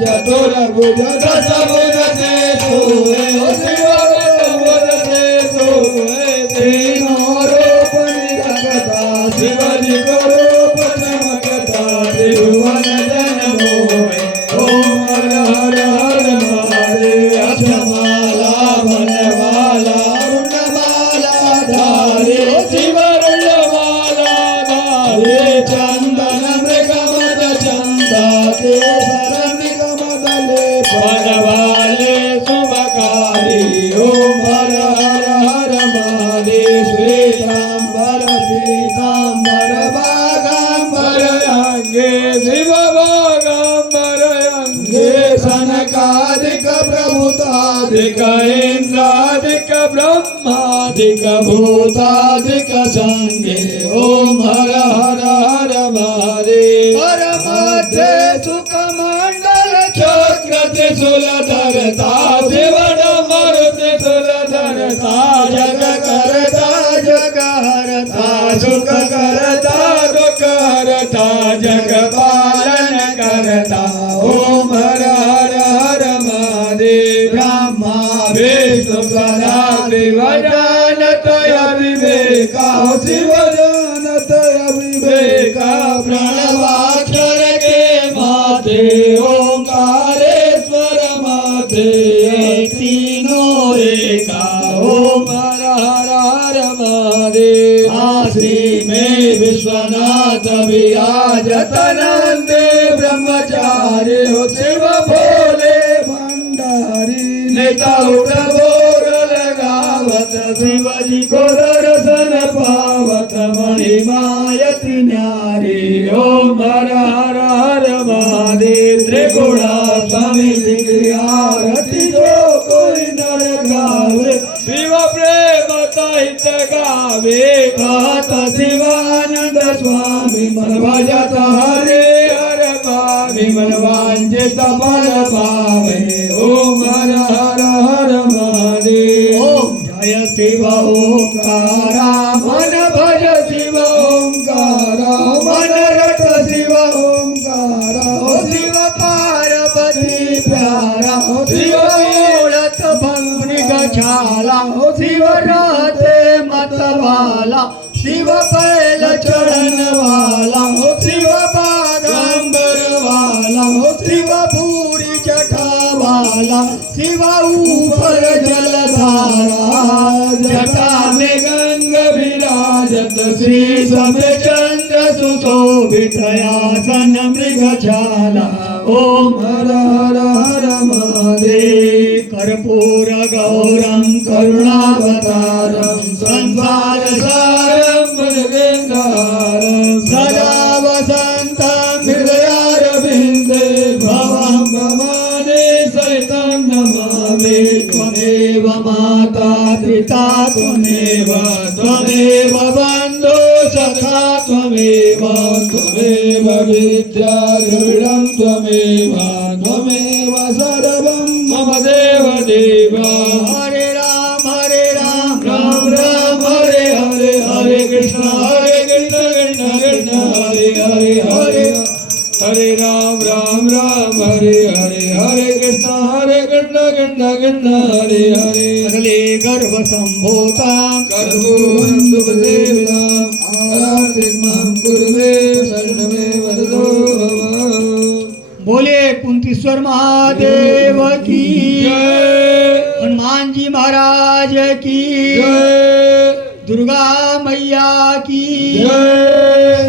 चतुर्भुज दशभुज से सोए हो शिव दशभुज से सोए तीनों रूप निरखता शिवजी को रूप चमकता त्रिभुवन जन मोहे ओम हर हर हर महादेव अक्षमाला बनवाला रुंडमाला धारे शिव रुंडमाला धारे चंदन मृगमद चंदा केसर मृगमदले बनवाले शुभकारी ओम हर हर हर महादेव श्वेतांबर पीतांबर बागांबर अंगे शिव बागांबर अंगे सनकादिक प्रभुतादिक इंद्रादिक ब्रह्मादिक भूतादिक संगे ओम हर हर हर महादेव परमात्रे सुखमंडल चक्र त्रिशूलधरता शिवन मरुति शूलधरता जग करता जग हरता सुख करता दुख हरता जग पालन करता ओम हर हर हर महादेव ब्रह्मा विष्णु सदा शिव जानत अविवेका शिव जानत अविवेका प्रणवाक्षर के माते ओंकारेश्वर माते तीनों एका ओम हर हर हर महादेव आश्री में विश्वनाथ विराजत नंदे ब्रह्मचारी हो शिव भोले भंडारी नेता उठ बोर लगावत शिवजी को दर्शन पावत महिमायति न्यारी ओम हर हर हर महादेव त्रिगुणा स्वामी जी आरती जो कोई नर गावे शिव प्रेम हित गावे कहत शिवानंद स्वामी मन भजत हरे हर पावे मन वांछित फल पावे ओम हर हर हर महादेव ओम जय शिव ओंकारा मन भज शिव ओंकारा मन रट शिव ओंकारा ओ शिव पार्वती प्यारा ओ शिव उड़त भंग गछाला ओ शिव राते मतवाला शिव पैल चढ़न वाला हो शिव बागंबर वाला हो शिव पूरी जटा वाला शिव ऊपर जलधारा जटा में गंग विराजत शीश में चंद्र सुशोभित आसन मृगशाला ओम हर हर हर महादेव कर्पूर गौरम करुणावतारम संसार सारम भजगेन्द्रहारम सदा वसन्तं हृदयारविन्दे भवं भवानी सहितं नमामि त्वमेव माता पिता त्वमेव बन्धु सखा त्वमेव विद्या दृढं त्वमेव सर्वं मम देव देव हरे राम राम राम हरे हरे हरे कृष्ण कृष्ण कृष्ण हरे हरे हरे हरे राम राम हरे हरे हरे कृष्ण कृष्ण कृष्ण हरे हरे अगले गर्भ संभूता कर्पूरं सुखदेविनां आरतिं मां कुरुते शरणमे वरदो भव बोले कुंतीश्वर महादेव की जय हनुमान जी महाराज की जय दुर्गा मैया की जय।